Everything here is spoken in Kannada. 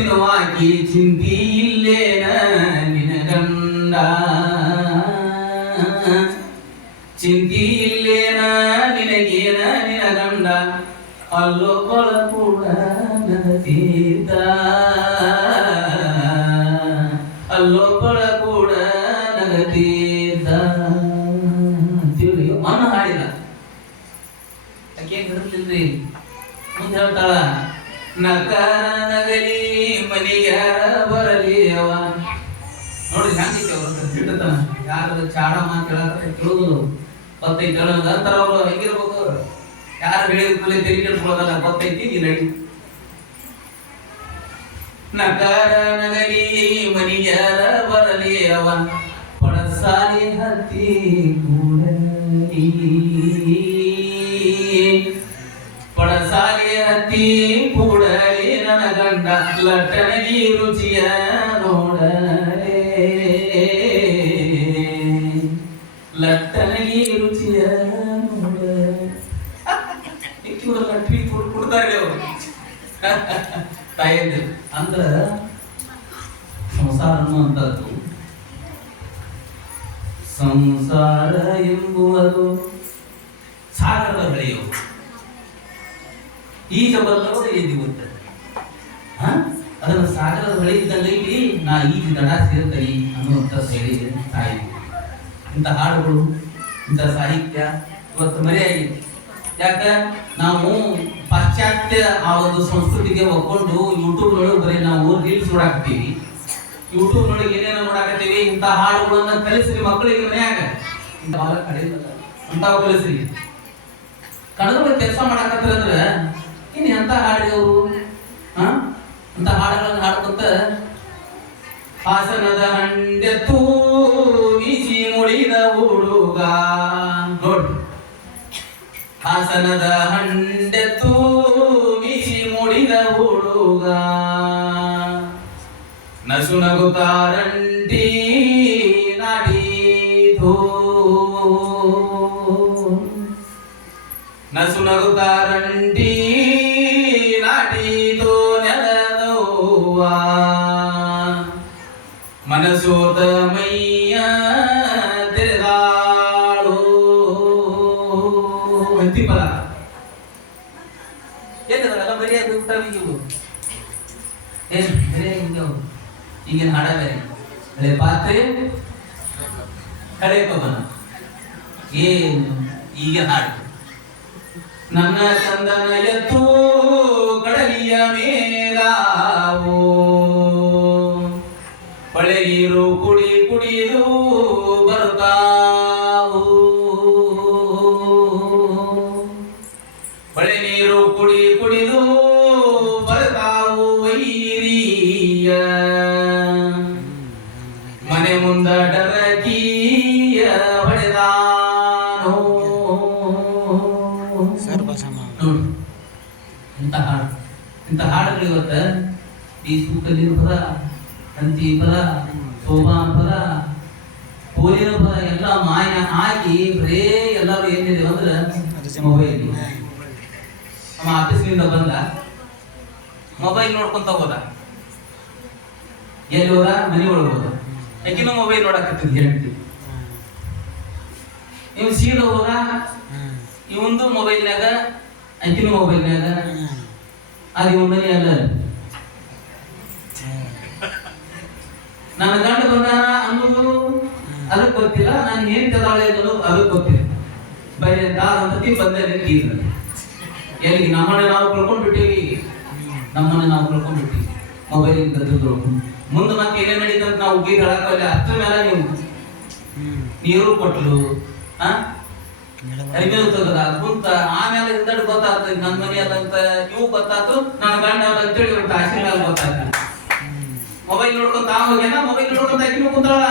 ತಿನ್ನುವಾಕಿ ಚಿಂತಿ ಇಲ್ಲೇನ ನಿನ ಗಂಡ ಚಿಂತಿ ಇಲ್ಲೇನ ನಿನಗೇನ ನಿನ ಗಂಡ ಅಲ್ಲೊಬ್ಬಳ ಕೂಡ ನಗತೀತ ಅಲ್ಲೊಬ್ಬಳ ಕೂಡ ನಗತೀತ ಮನ ಹಾಡಿದ ಯಾಕೆ ಹಿಡಿದ್ಲಿಲ್ರಿ ಮುಂದೆ ಹೇಳ್ತಾಳ ನಕಾರ ನಗಲಿ ಮನಿಗ್ಯಾರ ಬರಲಿ ಅವ ನೋಡಿ ಹೆಂಗೈತಿ ಅವ್ರ ಹಿಡ್ತಾನ ಯಾರು ಚಾಡ ಮಾತು ಕೇಳೋದು ಗೊತ್ತೈತಿ ಹೇಳೋದು ಅಂತಾರ ಅವ್ರು ಹೆಂಗಿರ್ಬೇಕು ಅವ್ರು ಯಾರು ಹೇಳಿದ ಕೂಡಲೇ ತೆರಿಗೆ ಕೆಡ್ಸ್ಕೊಳ್ಳೋದಲ್ಲ ಗೊತ್ತೈತಿ ನೀ ನಡಿ ನಕಾರ ನಗಲಿ ಮನಿಗ್ಯಾರ ಬರಲಿ ಅವ ಪಡಸಾಲಿ ಹತ್ತಿ ಕೂಡಲಿ ಪಡಸಾಲಿ ಹತ್ತಿ ಕೂಡಲಿ ನನ್ನ ಗಂಡ ಲಟ್ಟಣಗಿ ರುಚಿಯ ನೋಡಲೇ ಲಟ್ಟಣಗಿ ರುಚಿಯ ನೋಡಲೇ ಲಟ್ಟಿ ಕೊಡ್ತಾರೆ ಅವರು ತಾಯಿಯಂದ್ರೆ ಅಂದ್ರ ಸಂಸಾರ ಅನ್ನುವಂಥದ್ದು ಸಂಸಾರ ಎಂಬುವುದು ಸಾಗರದ ಬೆಳೆಯು ಈಜ ಬಲ್ಲವರು ಎದ್ದು ಗೊತ್ತ ಅದನ್ನು ಸಾಗರದ ಬಳಿ ಇದ್ದಲ್ಲಿ ನಾ ಈಜು ದಡ ಸೇರ್ತೇನೆ ಅನ್ನುವಂಥ ಹೇಳಿ ತಾಯಿ ಇಂಥ ಹಾಡುಗಳು ಇಂಥ ಸಾಹಿತ್ಯ ಇವತ್ತು ಮರೆಯಾಗಿದೆ. ಯಾಕ ನಾವು ಪಾಶ್ಚಾತ್ಯ ಆ ಒಂದು ಸಂಸ್ಕೃತಿಗೆ ಒಪ್ಕೊಂಡು ಯೂಟ್ಯೂಬ್ ನೊಳಗೆ ಬರೀ ನಾವು ರೀಲ್ಸ್ ನೋಡಾಕ್ತೀವಿ, ಯೂಟ್ಯೂಬ್ ನೊಳಗೆ ಏನೇನೋ ನೋಡಾಕತ್ತೀವಿ. ಇಂಥ ಹಾಡುಗಳನ್ನ ಕಲಿಸ್ರಿ ಮಕ್ಕಳಿಗೆ ಮನ್ಯಾಗ ಬಾಳ ಕಡೆ ಅಂತಾವ್ ಕಲಿಸ್ರಿ. ಕನ್ನಡ ಕೆಲಸ ಮಾಡಾಕತ್ತರ ಅಂದ್ರ ಇನ್ ಎಂತ ಹಾಡಿದವರು ಅಂತ ಹಾಡುಗಳನ್ನ ಹಾಡ್ಕೊಂತ ಹಾಸನದ ಹಂಡೆ ತೂಗಿಸಿ ಮುಡಿದ ಹುಡುಗ ನೋಡ್ರಿ, ಹಾಸನದ ಹಂಡೆ ತೂಗಿಸಿ ಮುಡಿದ ಹುಡುಗ ನಸು ನಗುತ್ತಾರಂಟಿ ನಾಡೀತು ನಸು ನಗುತ್ತಾರಂಟಿ ನಾಡೀತು ನೆಲದವ್ವ ಮನಸೋತ ಮೈಯ ತೆರೆದಾಳು ಅಂತಿಪದ ಏನೆಲ್ಲ ಬರಿಯಾಗಿ ಬಿಟ್ಟವು ಏನು ಬರಿಯಾಗಿ ಈಗಿನ ಹಾಡ ಬೇರೆ ಹಳೆ ಪಾತ್ರೆ ಹಳೆ ಪವನ ಏನು ಈಗಿನ ಹಾಡು ನನ್ನ ಚಂದನ ಎತ್ತು ಕಡಲಿಯ ಮೇಲಾವು ಹೊಳೆ ನೀರು ಕುಡಿ ಕುಡಿದು ಬರುತ್ತಾವು ಹೊಳೆ ನೀರು ಕುಡಿ ಕುಡಿದು ಬರ್ತಾವು ವೈರಿಯ ಮನೆ ಮುಂದ ಡರಕೀಯ ಹೊಡೆದಾನೋ ಇಂಥ ಹಾಡು ಇಂಥ ಹಾಡುಗಳು ಇವತ್ತ ಈ ಸೂಕಲಿನ ಪದ ಅಂತಿ ಪದ ಶೋಭಾನ ಪದ ಪೋಲಿನ ಪದ ಎಲ್ಲ ಮಾಯ ಆಗಿ ಬರೇ ಎಲ್ಲರೂ ಏನಿದೆ ಅಂದ್ರೆ ಮೊಬೈಲ್. ನಮ್ಮ ಆಫೀಸ್ನಿಂದ ಬಂದ ಮೊಬೈಲ್ ನೋಡ್ಕೊಂತ ಹೋದ, ಎಲ್ಲಿ ಹೋದ ಮನೆ ಒಳಗೆ ಹೋದ, ಯಾಕಿನ್ನೂ ಮೊಬೈಲ್ ನೋಡಕತ್ತಿದ್ ಹೇಳ್ತಿ. ಇವ್ ಸೀದಾ ಹೋದ, ಇವಂದು ಮೊಬೈಲ್ನಾಗ ಆಕಿನೂ ಮೊಬೈಲ್ನಾಗ ಅದು ಇವನ್ ಮನೆ ಅಲ್ಲ. ನನ್ನ ಗಂಡ ಬಂದಾನ ಅನ್ನೋದು ಅದಕ್ಕೆ ಗೊತ್ತಿಲ್ಲ, ನಾನು ಏನ್ ತದಾಳೆ ಅನ್ನೋದು ಅದಕ್ಕೆ ಗೊತ್ತಿಲ್ಲ. ಬರೀ ದಾದಂತತಿ ಬಂದೇ ತೀರ್ನ ಎಲ್ಲಿಗೆ ನಮ್ಮನ್ನ ನಾವು ಕಳ್ಕೊಂಡ್ಬಿಟ್ಟಿವಿ, ನಮ್ಮನ್ನ ನಾವು ಕಳ್ಕೊಂಡ್ಬಿಟ್ಟಿವಿ ಮೊಬೈಲಿಂದ ಗದ್ದಲು. ಮುಂದೆ ಮತ್ತೆ ಏನೇನ್ ನಡೀತಂತ ನಾವು ಗೀತ ಹೇಳಕ್ಕಲ್ಲ. ಅದ್ರ ಮೇಲೆ ನೀವು ನೀರು ಕೊಟ್ಟಲು ಅರಿಮೇಲೆ ತಗದ ಕುಂತ ಆಮೇಲೆ ಹಿಂದಡ್ ಗೊತ್ತಾಗ್ತದೆ ನನ್ನ ಮನೆ ಅದಂತ ಇವು ಗೊತ್ತಾಯ್ತು, ನನ್ನ ಗಂಡ ಅಂತೇಳಿ ಆಶೀರ್ವಾದ ಗೊತ್ತಾಗ್ತದೆ. ಮೊಬೈಲ್ ನೋಡ್ಕೊಂತ ಹೋಗ್ಯಾನ, ಮೊಬೈಲ್ ನೋಡ್ಕೊಂತ ಕುಂತಾಳ